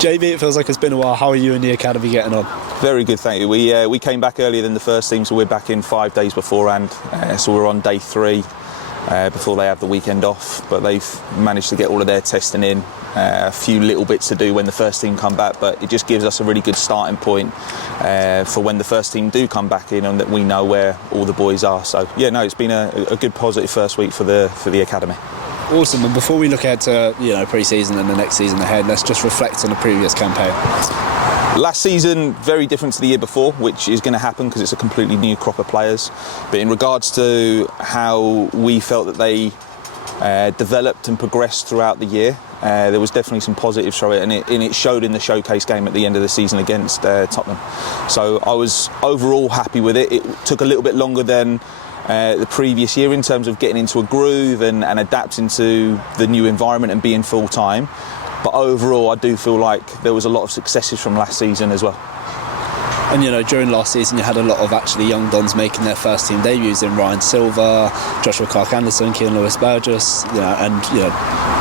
JB, it feels like it's been a while. How are you and the Academy getting on? Very good, thank you. We came back earlier than the first team, so we're back in 5 days beforehand. So we're on day 3 before they have the weekend off. But they've managed to get all of their testing in. A few little bits to do when the first team come back, but it just gives us a really good starting point for when the first team do come back in, and that we know where all the boys are. So yeah, no, it's been a good positive first week for the Academy. Awesome. And before we look ahead to pre-season and the next season ahead, let's just reflect on the previous campaign. Last season, very different to the year before, which is going to happen because it's a completely new crop of players. But in regards to how we felt that they developed and progressed throughout the year, there was definitely some positives from it, and it showed in the showcase game at the end of the season against Tottenham. So I was overall happy with it. It took a little bit longer than the previous year in terms of getting into a groove and adapting to the new environment and being full time. But overall, I do feel like there was a lot of successes from last season as well. And during last season, you had a lot of actually young dons making their first team debuts in Ryan Silva, Joshua Clark-Anderson, Kean Lewis-Burgess, and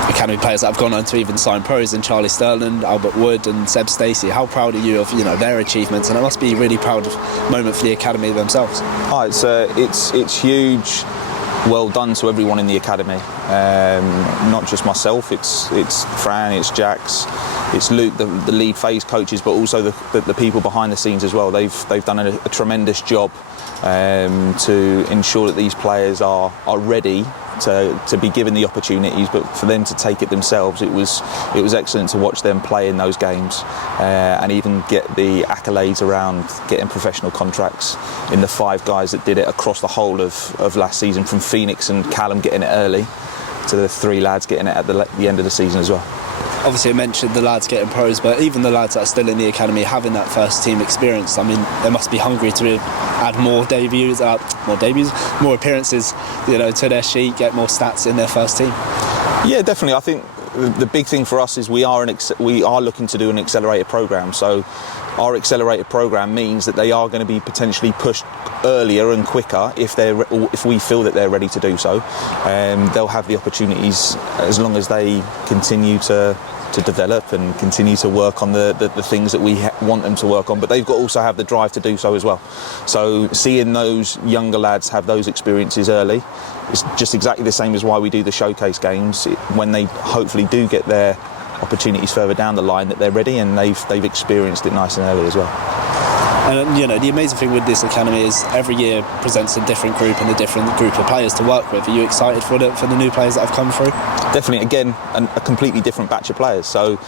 Academy players that have gone on to even sign pros in Charlie Sterling, Albert Wood, and Seb Stacey. How proud are you of their achievements? And it must be a really proud moment for the Academy themselves. Oh, it's huge. Well done to everyone in the Academy, not just myself. It's Fran, it's Jax, it's Luke, the lead phase coaches, but also the people behind the scenes as well. They've done a tremendous job to ensure that these players are ready to be given the opportunities, but for them to take it themselves, it was excellent to watch them play in those games and even get the accolades around getting professional contracts in the 5 guys that did it across the whole of last season, from Phoenix and Callum getting it early to the 3 lads getting it at the end of the season as well. Obviously, I mentioned the lads getting pros, but even the lads that are still in the Academy having that first team experience, I mean, they must be hungry to add more more appearances, to their sheet, get more stats in their first team. Yeah, definitely. I think the big thing for us is we are looking to do an accelerated programme. So our accelerated programme means that they are going to be potentially pushed earlier and quicker if we feel that they're ready to do so. They'll have the opportunities as long as they continue to develop and continue to work on the things that we want them to work on, but they've got to also have the drive to do so as well. So seeing those younger lads have those experiences early is just exactly the same as why we do the showcase games, when they hopefully do get their opportunities further down the line, that they're ready and they've experienced it nice and early as well. And the amazing thing with this Academy is every year presents a different group and a different group of players to work with. Are you excited for the new players that have come through? Definitely, again, a completely different batch of players. So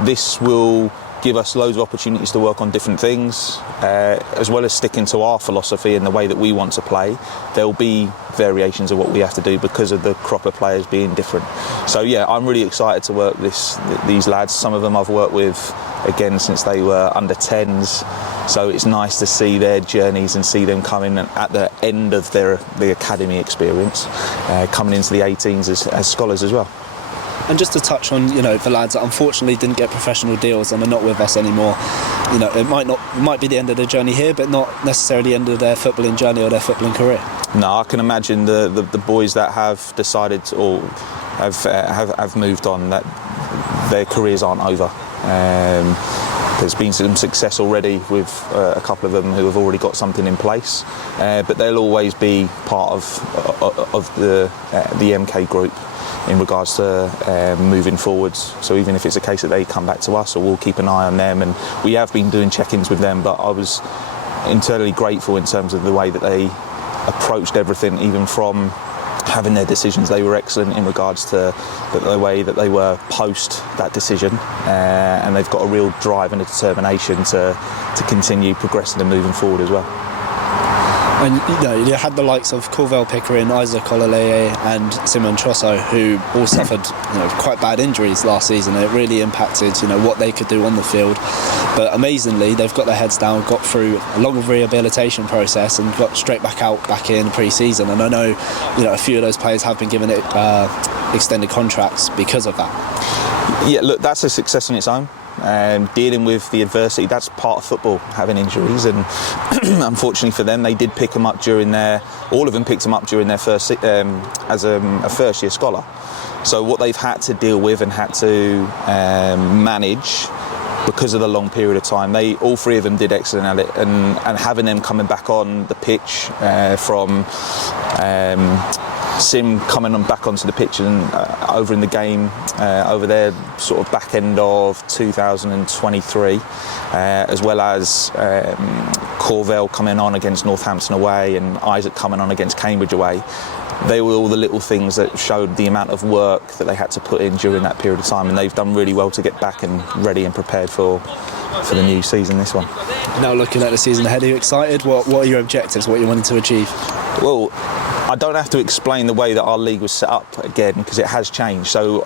this will give us loads of opportunities to work on different things, as well as sticking to our philosophy and the way that we want to play. There'll be variations of what we have to do because of the crop of players being different. So yeah, I'm really excited to work these lads. Some of them I've worked with again since they were under 10s. So it's nice to see their journeys and see them coming at the end of the Academy experience, coming into the 18s as scholars as well. And just to touch on, the lads that unfortunately didn't get professional deals and are not with us anymore, it might be the end of their journey here, but not necessarily the end of their footballing journey or their footballing career. No, I can imagine the boys that have decided or have moved on, that their careers aren't over. There's been some success already with a couple of them who have already got something in place, but they'll always be part of the MK group in regards to moving forwards. So even if it's a case that they come back to us, or we'll keep an eye on them, and we have been doing check-ins with them, but I was internally grateful in terms of the way that they approached everything, even from having their decisions. They were excellent in regards to the way that they were post that decision, and they've got a real drive and a determination to continue progressing and moving forward as well. And you had the likes of Corvell Pickering, Isaac Ololeye and Simon Trosso, who all suffered quite bad injuries last season. It really impacted what they could do on the field. But amazingly, they've got their heads down, got through a long rehabilitation process and got straight back in pre-season. And I know a few of those players have been given extended contracts because of that. Yeah, look, that's a success in its own. Dealing with the adversity, that's part of football, having injuries, and unfortunately for them, they did pick them up all of them picked them up during their first as a first year scholar. So what they've had to deal with and had to manage because of the long period of time. All three of them did excellent at it, and having them coming back on the pitch from Sim coming on back onto the pitch and over in the game over there sort of back end of 2023, as well as Corvell coming on against Northampton away and Isaac coming on against Cambridge away. They were all the little things that showed the amount of work that they had to put in during that period of time, and they've done really well to get back and ready and prepared for the new season, this one. Now looking at the season ahead, are you excited? What are your objectives? What are you wanting to achieve? Well, I don't have to explain the way that our league was set up again, because it has changed. So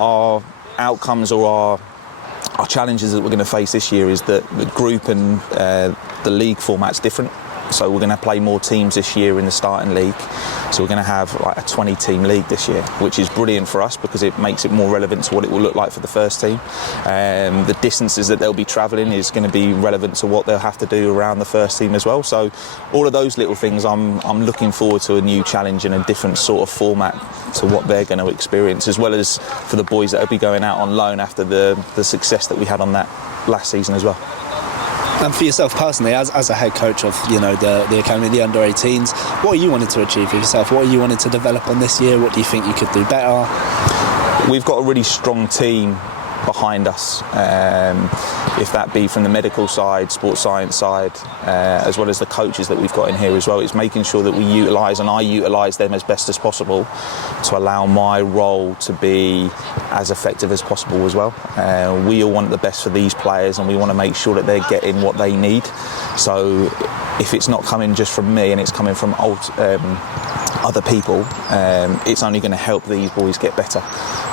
our outcomes or our challenges that we're going to face this year is that the group and the league format's different. So we're going to play more teams this year in the starting league. So we're going to have like a 20-team league this year, which is brilliant for us because it makes it more relevant to what it will look like for the first team. The distances that they'll be travelling is going to be relevant to what they'll have to do around the first team as well. So all of those little things, I'm looking forward to a new challenge and a different sort of format to what they're going to experience, as well as for the boys that will be going out on loan after the success that we had on that last season as well. And for yourself personally, as a head coach of the Academy, the under-18s, what are you wanting to achieve for yourself? What are you wanting to develop on this year? What do you think you could do better? We've got a really strong team behind us, if that be from the medical side, sports science side, as well as the coaches that we've got in here as well. It's making sure that we utilise, and I utilise them as best as possible to allow my role to be as effective as possible as well. We all want the best for these players, and we want to make sure that they're getting what they need. So if it's not coming just from me and it's coming from other people, it's only going to help these boys get better.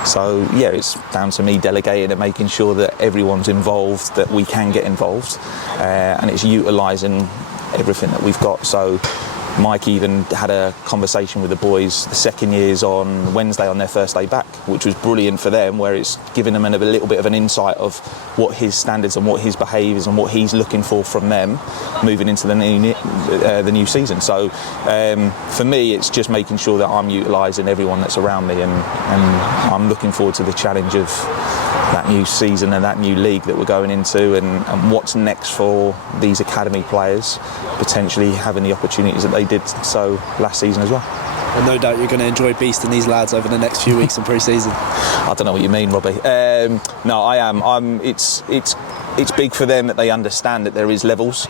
So yeah, it's down to me delegating and making sure that everyone's involved, that we can get involved, and it's utilising everything that we've got. So Mike even had a conversation with the boys, the second years, on Wednesday on their first day back, which was brilliant for them, where it's giving them a little bit of an insight of what his standards and what his behaviours and what he's looking for from them moving into the new season. So for me, it's just making sure that I'm utilising everyone that's around me, and I'm looking forward to the challenge of that new season and that new league that we're going into, and what's next for these academy players, potentially having the opportunities that they did so last season as well. Well, no doubt you're going to enjoy beasting these lads over the next few weeks in pre-season. I don't know what you mean, Robbie. No, I am. It's big for them that they understand that there is levels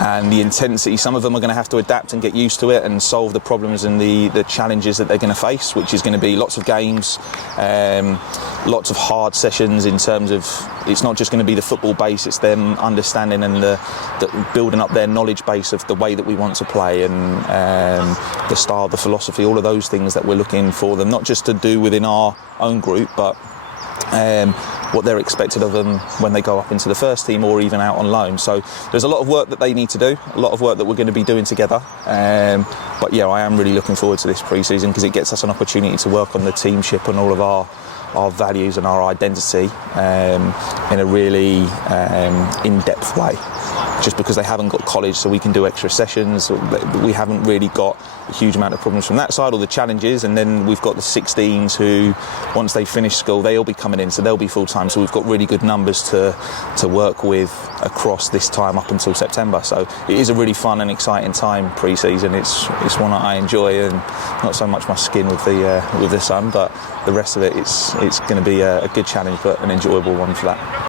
and the intensity. Some of them are going to have to adapt and get used to it and solve the problems and the challenges that they're going to face, which is going to be lots of games, lots of hard sessions in terms of, it's not just going to be the football base, it's them understanding and the building up their knowledge base of the way that we want to play and the style, the philosophy, all of those things that we're looking for them, not just to do within our own group, but what they're expected of them when they go up into the first team or even out on loan. So there's a lot of work that they need to do, a lot of work that we're going to be doing together. But yeah, I am really looking forward to this pre-season because it gets us an opportunity to work on the teamship and all of our values and our identity in a really in-depth way. Just because they haven't got college, so we can do extra sessions. We haven't really got a huge amount of problems from that side, or the challenges. And then we've got the 16s who, once they finish school, they'll be coming in, so they'll be full-time. So we've got really good numbers to work with across this time up until September. So it is a really fun and exciting time pre-season. It's one that I enjoy, and not so much my skin with the sun, but the rest of it, it's going to be a good challenge, but an enjoyable one for that.